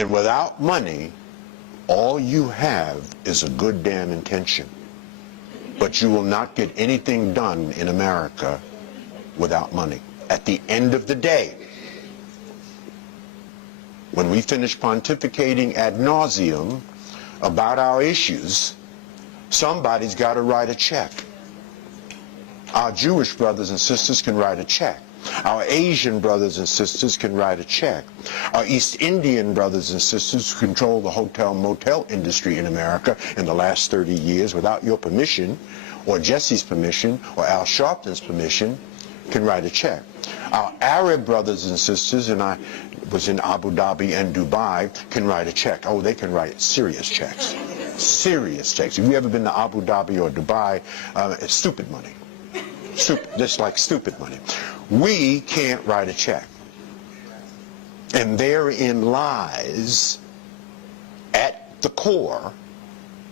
And without money, all you have is a good damn intention. But you will not get anything done in America without money. At the end of the day, when we finish pontificating ad nauseum about our issues, somebody's got to write a check. Our Jewish brothers and sisters can write a check. Our Asian brothers and sisters can write a check. Our East Indian brothers and sisters who control the hotel-motel industry in America in the last 30 years without your permission, or Jesse's permission, or Al Sharpton's permission, can write a check. Our Arab brothers and sisters, and I was in Abu Dhabi and Dubai, can write a check. Oh, they can write serious checks. Serious checks. If you've ever been to Abu Dhabi or Dubai, it's stupid money. Just like stupid money. We can't write a check. And therein lies, at the core,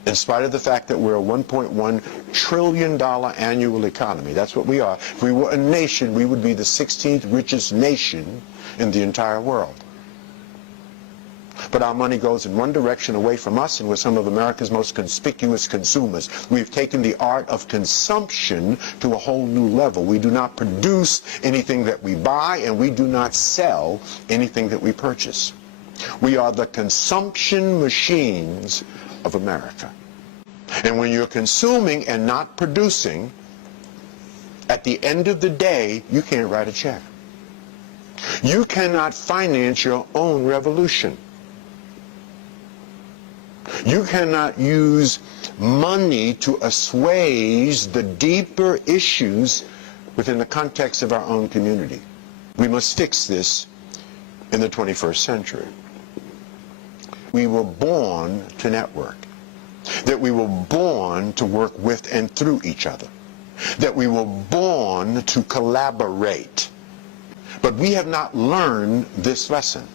in spite of the fact that we're a $1.1 trillion annual economy, that's what we are. If we were a nation, we would be the 16th richest nation in the entire world. But our money goes in one direction away from us, and we're some of America's most conspicuous consumers. We've taken the art of consumption to a whole new level. We do not produce anything that we buy, and we do not sell anything that we purchase. We are the consumption machines of America. And when you're consuming and not producing, at the end of the day, you can't write a check. You cannot finance your own revolution. You cannot use money to assuage the deeper issues within the context of our own community. We must fix this in the 21st century. We were born to network, that we were born to work with and through each other, that we were born to collaborate. But we have not learned this lesson.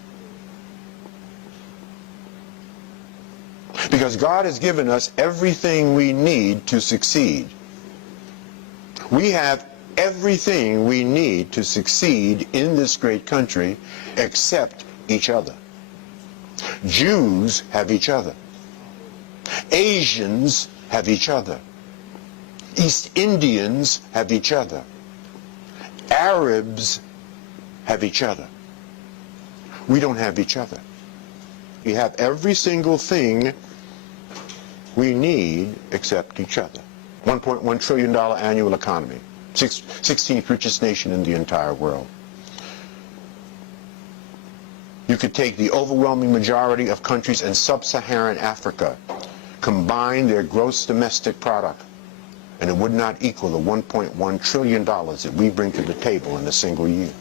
Because God has given us everything we need to succeed. We have everything we need to succeed in this great country except each other. Jews have each other. Asians have each other. East Indians have each other. Arabs have each other. We don't have each other. We have every single thing we need except each other. $1.1 trillion annual economy. 16th richest nation in the entire world. You could take the overwhelming majority of countries in sub-Saharan Africa, combine their gross domestic product, and it would not equal the $1.1 trillion that we bring to the table in a single year.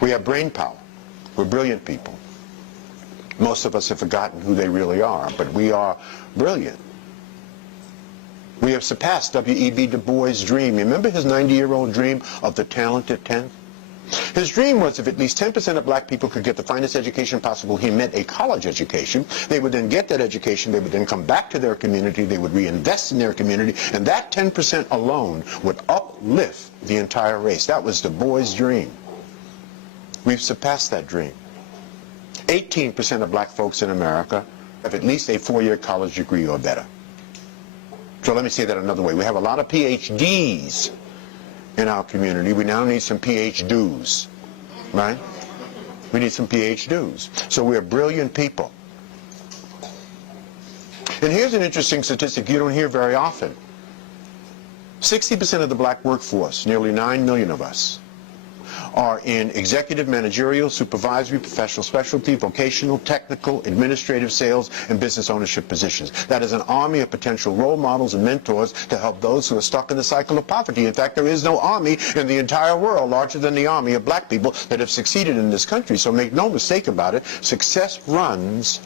We have brain power. We're brilliant people. Most of us have forgotten who they really are, but we are brilliant. We have surpassed W.E.B. Du Bois' dream. Remember his 90-year-old dream of the talented 10th? His dream was if at least 10% of black people could get the finest education possible, he meant a college education. They would then get that education, they would then come back to their community, they would reinvest in their community, and that 10% alone would uplift the entire race. That was Du Bois' dream. We've surpassed that dream. 18% of black folks in America have at least a 4-year college degree or better. So let me say that another way. We have a lot of PhDs in our community. We now need some PhDs, right? We need some PhDs. So we're brilliant people. And here's an interesting statistic you don't hear very often. 60% of the black workforce, nearly 9 million of us, are in executive, managerial, supervisory, professional specialty, vocational, technical, administrative, sales, and business ownership positions. That is an army of potential role models and mentors to help those who are stuck in the cycle of poverty. In fact, there is no army in the entire world larger than the army of black people that have succeeded in this country. So make no mistake about it, success runs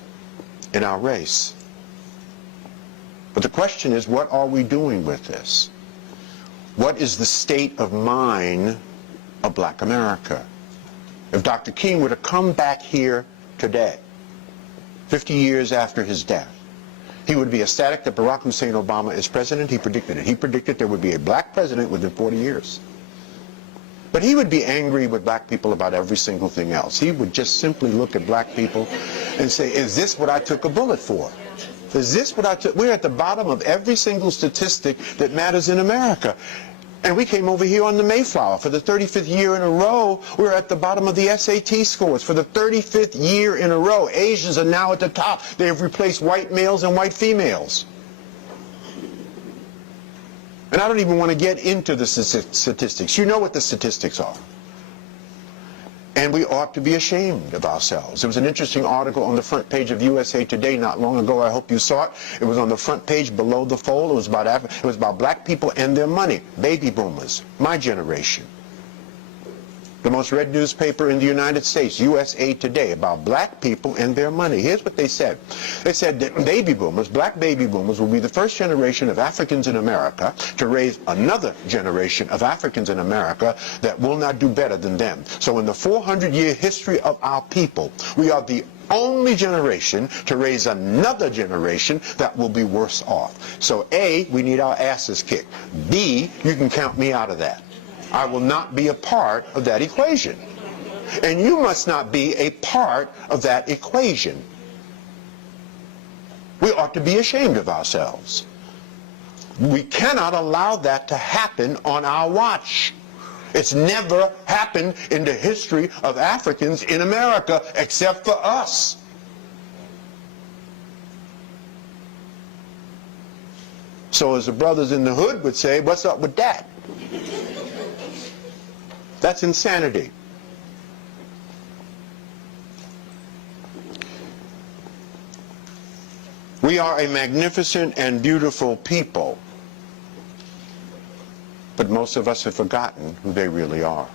in our race. But the question is, what are we doing with this? What is the state of mind of black America? If Dr. King were to come back here today, 50 years after his death, he would be ecstatic that Barack Hussein Obama is president. He predicted it. He predicted there would be a black president within 40 years. But he would be angry with black people about every single thing else. He would just simply look at black people and say, is this what I took a bullet for? Is this what I took? We're at the bottom of every single statistic that matters in America. And we came over here on the Mayflower. For the 35th year in a row, we're at the bottom of the SAT scores. For the 35th year in a row, Asians are now at the top. They have replaced white males and white females. And I don't even want to get into the statistics. You know what the statistics are. And we ought to be ashamed of ourselves. There was an interesting article on the front page of USA Today not long ago. I hope you saw it. It was on the front page below the fold. It was about black people and their money. Baby boomers, my generation. The most read newspaper in the United States, USA Today, about black people and their money. Here's what they said. They said that baby boomers, black baby boomers, will be the first generation of Africans in America to raise another generation of Africans in America that will not do better than them. So in the 400-year history of our people, we are the only generation to raise another generation that will be worse off. So A, we need our asses kicked. B, you can count me out of that. I will not be a part of that equation. And you must not be a part of that equation. We ought to be ashamed of ourselves. We cannot allow that to happen on our watch. It's never happened in the history of Africans in America except for us. So as the brothers in the hood would say, what's up with that? That's insanity. We are a magnificent and beautiful people, but most of us have forgotten who they really are.